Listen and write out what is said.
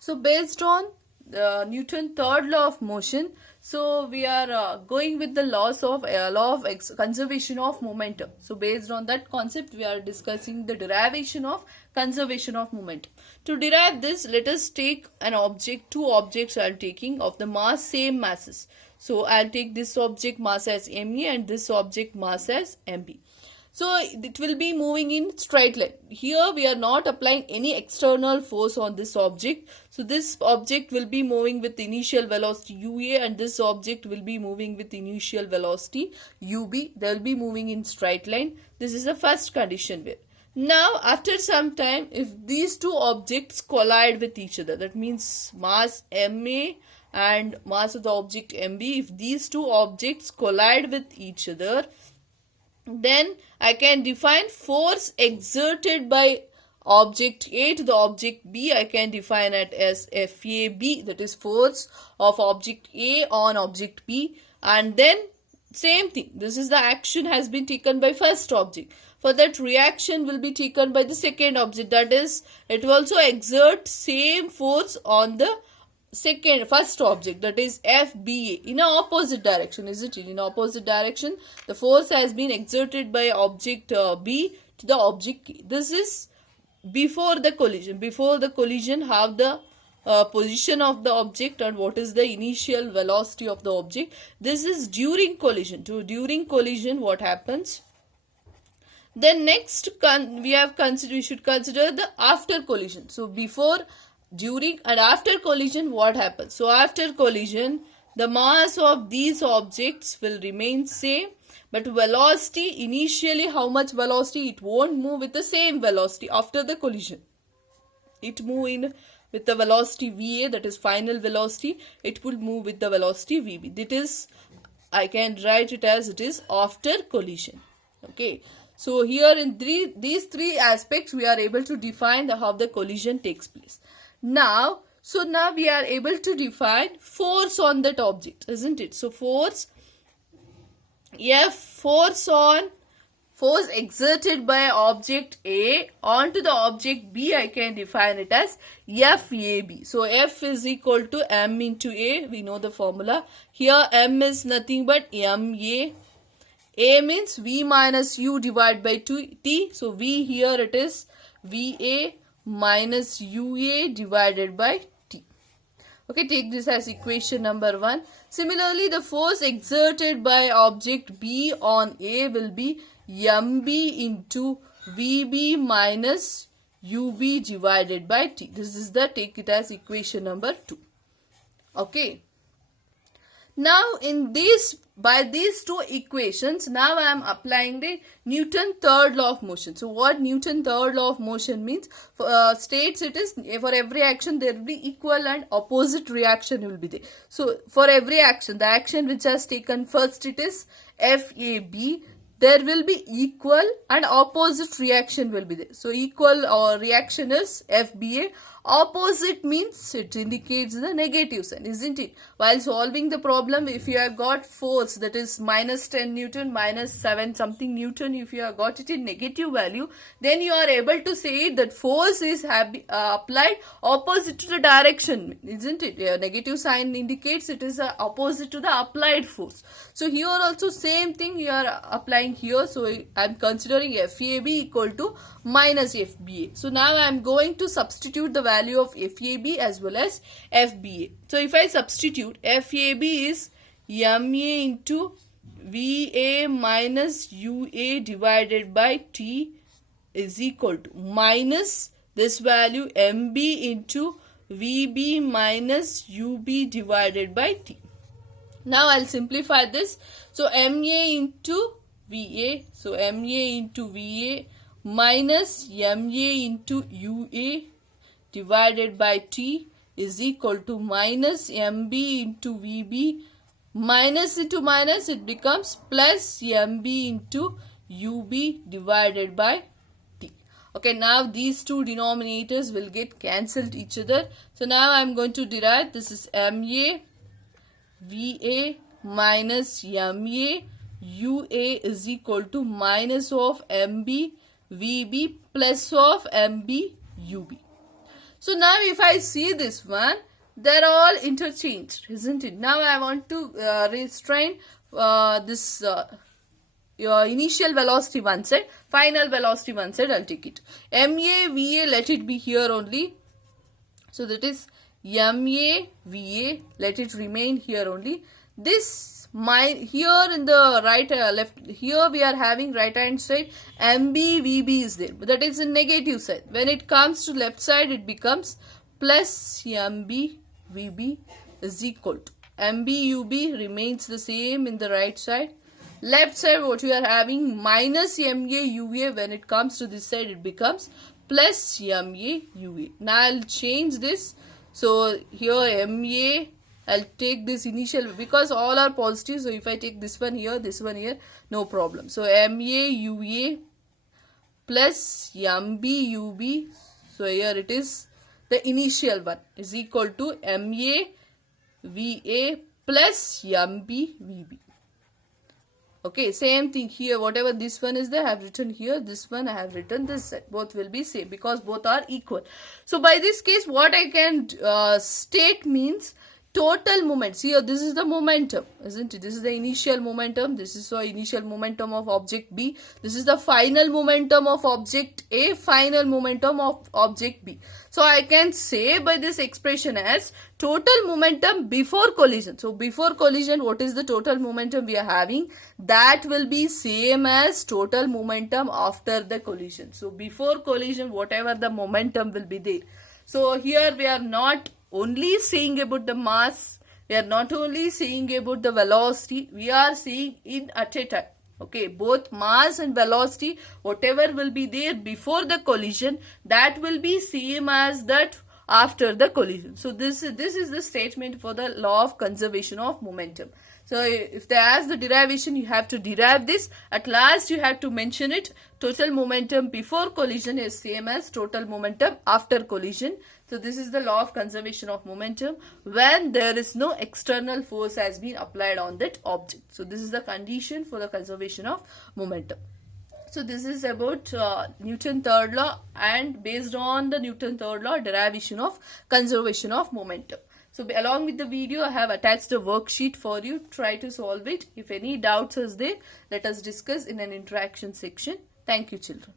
So based on Newton's third law of motion, so we are going with the law of conservation of momentum. So based on that concept, we are discussing the derivation of conservation of momentum. To derive this, let us take an object, two objects I am taking of the mass, same masses. So I'll take this object mass as ma and this object mass as mb. So it will be moving in straight line. Here we are not applying any external force on this object. So this object will be moving with initial velocity ua and this object will be moving with initial velocity ub. They will be moving in straight line. This is the first condition where. Now after some time, if these two objects collide with each other, that means mass ma and mass of the object mb, if these two objects collide with each other, then I can define force exerted by object A to the object B. I can define it as FAB, that is force of object A on object B. And then same thing, this is the action has been taken by first object. For that, reaction will be taken by the second object, that is it will also exert same force on the first object, that is FBA, in a opposite direction, isn't it? In opposite direction, the force has been exerted by object B to the object A. This is before the collision. Before the collision, have the position of the object and what is the initial velocity of the object. This is during collision. During collision, what happens? Then next, we should consider the after collision. So before, during and after collision, what happens? So after collision, the mass of these objects will remain same, but velocity, initially how much velocity? It won't move with the same velocity after the collision. It move in with the velocity va, that is final velocity. It will move with the velocity vb. That is, I can write it as it is after collision. Okay. So here in these three aspects, we are able to define how the collision takes place. Now we are able to define force on that object, isn't it? So force exerted by object A onto the object B, I can define it as FAB. So F is equal to M into A. We know the formula. Here M is nothing but MA. A means V minus U divided by T. So V here it is VA minus UA divided by T. Okay, take this as equation number 1. Similarly, the force exerted by object B on A will be MB into VB minus UB divided by T. This is take it as equation number 2. Okay. Now by these two equations, now I am applying the Newton's third law of motion. So what Newton's third law of motion means, states it is for every action there will be equal and opposite reaction will be there. So for every action, the action which has taken first, it is FAB, there will be equal and opposite reaction will be there. So equal or reaction is FBA. Opposite means it indicates the negative sign, isn't it? While solving the problem, if you have got force that is minus 10 Newton, minus 7 something Newton, if you have got it in negative value, then you are able to say that force is applied opposite to the direction, isn't it? A negative sign indicates it is opposite to the applied force. So here also same thing you are applying here. So I am considering FAB equal to minus FBA. So now I am going to substitute the value of FAB as well as FBA. So if I substitute, FAB is MA into VA minus UA divided by T is equal to minus this value MB into VB minus UB divided by T. Now I'll simplify this. So MA into VA, so MA into VA minus MA into UA divided by T is equal to minus MB into VB. Minus into minus, it becomes plus MB into UB divided by T. Okay, now these two denominators will get cancelled each other. So now I am going to derive, this is MA VA minus MA UA is equal to minus of MB VB plus of MB UB. So now if I see this one, they're all interchanged, isn't it? Now I want to restrain this your initial velocity one side, final velocity one side, I'll take it. MA, VA, let it be here only. So that is MA, VA, let it remain here only. This here in the right left, here we are having right hand side, MB, VB is there, but that is in negative side. When it comes to left side, it becomes plus MB, VB is equal to MB, UB remains the same in the right side. Left side, what you are having, minus MA, UA. When it comes to this side, it becomes plus MA, UA. Now I'll change this. So here MA, I'll take this initial, because all are positive. So if I take this one here, no problem. So MA, UA plus MB, UB. So here it is, the initial one is equal to MA, VA plus MB, VB. Okay, same thing here. Whatever this one is there, I have written here. This one I have written this side. Both will be same because both are equal. So by this case, what I can state means total moments. Here, this is the momentum, isn't it? This is the initial momentum. This is the initial momentum of object B. This is the final momentum of object A, final momentum of object B. So I can say by this expression as total momentum before collision. So before collision, what is the total momentum we are having? That will be same as total momentum after the collision. So before collision, whatever the momentum will be there. So here we are not only saying about the mass, we are not only saying about the velocity, we are saying in at a time. Okay, both mass and velocity, whatever will be there before the collision, that will be same as that after the collision. So this is the statement for the law of conservation of momentum. So if they ask the derivation, you have to derive this. At last, you have to mention it. Total momentum before collision is same as total momentum after collision. So this is the law of conservation of momentum when there is no external force has been applied on that object. So this is the condition for the conservation of momentum. So this is about Newton's third law, and based on the Newton's third law, derivation of conservation of momentum. So along with the video, I have attached a worksheet for you. Try to solve it. If any doubts is there, let us discuss in an interaction section. Thank you, children.